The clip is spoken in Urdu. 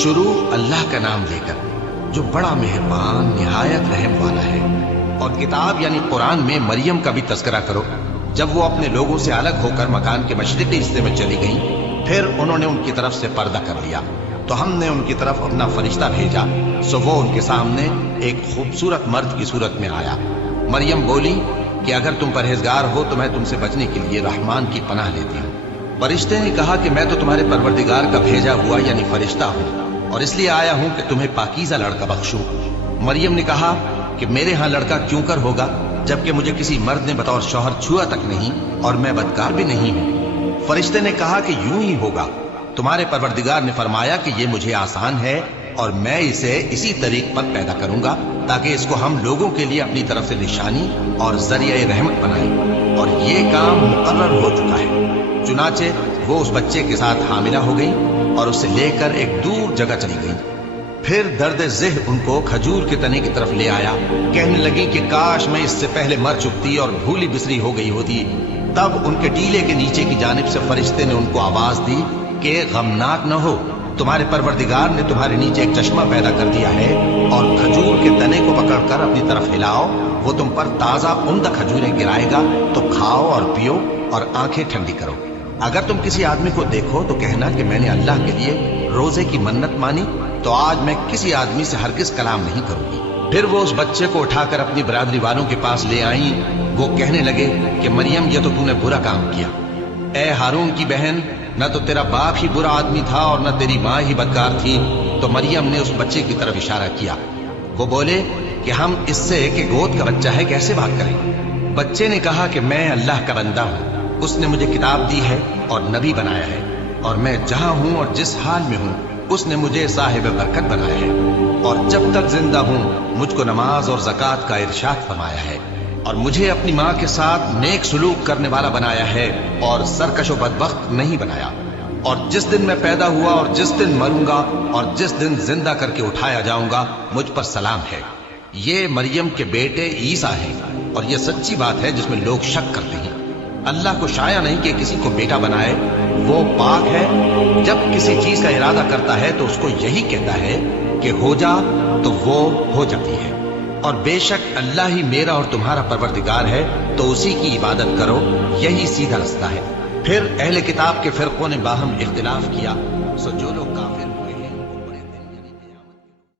شروع اللہ کا نام لے کر جو بڑا مہربان نہایت رحم والا ہے۔ اور کتاب یعنی قرآن میں مریم کا بھی تذکرہ کرو، جب وہ اپنے لوگوں سے الگ ہو کر مکان کے مشرقی حصے میں چلی گئیں، پھر انہوں نے ان کی طرف سے پردہ کر لیا تو ہم نے ان کی طرف اپنا فرشتہ بھیجا، سو وہ ان کے سامنے ایک خوبصورت مرد کی صورت میں آیا۔ مریم بولی کہ اگر تم پرہیزگار ہو تو میں تم سے بچنے کے لیے رحمان کی پناہ لیتی ہوں۔ فرشتے نے کہا کہ میں تو تمہارے پروردگار کا بھیجا ہوا یعنی فرشتہ ہوں، اور اس لیے آیا ہوں کہ تمہیں پاکیزہ لڑکا بخشوں۔ مریم نے کہا کہ میرے ہاں لڑکا کیوں کر ہوگا، جبکہ مجھے کسی مرد نے بطور شوہر چھوا تک نہیں اور میں بدکار بھی نہیں ہوں۔ فرشتے نے کہا کہ یوں ہی ہوگا، تمہارے پروردگار نے فرمایا کہ یہ مجھے آسان ہے اور میں اسے اسی طریق پر پیدا کروں گا تاکہ اس کو ہم لوگوں کے لیے اپنی طرف سے نشانی اور ذریعہ رحمت بنائیں، اور یہ کام مقرر ہو چکا ہے۔ چنانچہ وہ اس بچے کے ساتھ حاملہ ہو گئی اور اسے لے کر ایک دور جگہ چلی گئی۔ پھر درد ذہ ان کو کھجور کے تنے کی طرف لے آیا، کہنے لگی کہ کاش میں اس سے پہلے مر چکتی اور بھولی بسری ہو گئی ہوتی۔ تب ان کے ٹیلے کے نیچے کی جانب سے فرشتے نے ان کو آواز دی کہ غمناک نہ ہو، تمہارے پروردگار نے تمہارے نیچے ایک چشمہ پیدا کر دیا ہے، اور کھجور کے تنے کو پکڑ کر اپنی طرف ہلاؤ، وہ تم پر تازہ عمدہ کھجوریں گرائے گا، تو کھاؤ اور پیو اور آنکھیں ٹھنڈی کرو۔ اگر تم کسی آدمی کو دیکھو تو کہنا کہ میں نے اللہ کے لیے روزے کی منت مانی، تو آج میں کسی آدمی سے ہرگز کلام نہیں کروں گی۔ پھر وہ اس بچے کو اٹھا کر اپنی برادری والوں کے پاس لے آئیں۔ وہ کہنے لگے کہ مریم یہ تو نے برا کام کیا۔ اے ہارون کی بہن، نہ تو تیرا باپ ہی برا آدمی تھا اور نہ تیری ماں ہی بدکار تھی۔ تو مریم نے اس بچے کی طرف اشارہ کیا۔ وہ بولے کہ ہم اس سے کہ گود کا بچہ ہے کیسے بات کریں؟ بچے نے کہا کہ میں اللہ کا بندہ ہوں، اس نے مجھے کتاب دی ہے اور نبی بنایا ہے، اور میں جہاں ہوں اور جس حال میں ہوں اس نے مجھے صاحب برکت بنایا ہے، اور جب تک زندہ ہوں مجھ کو نماز اور زکوٰۃ کا ارشاد فرمایا ہے، اور مجھے اپنی ماں کے ساتھ نیک سلوک کرنے والا بنایا ہے اور سرکش و بدبخت نہیں بنایا، اور جس دن میں پیدا ہوا اور جس دن مروں گا اور جس دن زندہ کر کے اٹھایا جاؤں گا مجھ پر سلام ہے۔ یہ مریم کے بیٹے عیسیٰ ہیں، اور یہ سچی بات ہے جس میں لوگ شک کرتے ہیں۔ اللہ کو شایع نہیں کہ کسی کو بیٹا بنائے، وہ پاک ہے، جب کسی چیز کا ارادہ کرتا ہے تو اس کو یہی کہتا ہے کہ ہو جا تو وہ ہو جاتی ہے۔ اور بے شک اللہ ہی میرا اور تمہارا پروردگار ہے، تو اسی کی عبادت کرو، یہی سیدھا رستہ ہے۔ پھر اہل کتاب کے فرقوں نے باہم اختلاف کیا، سو جو لوگ کافر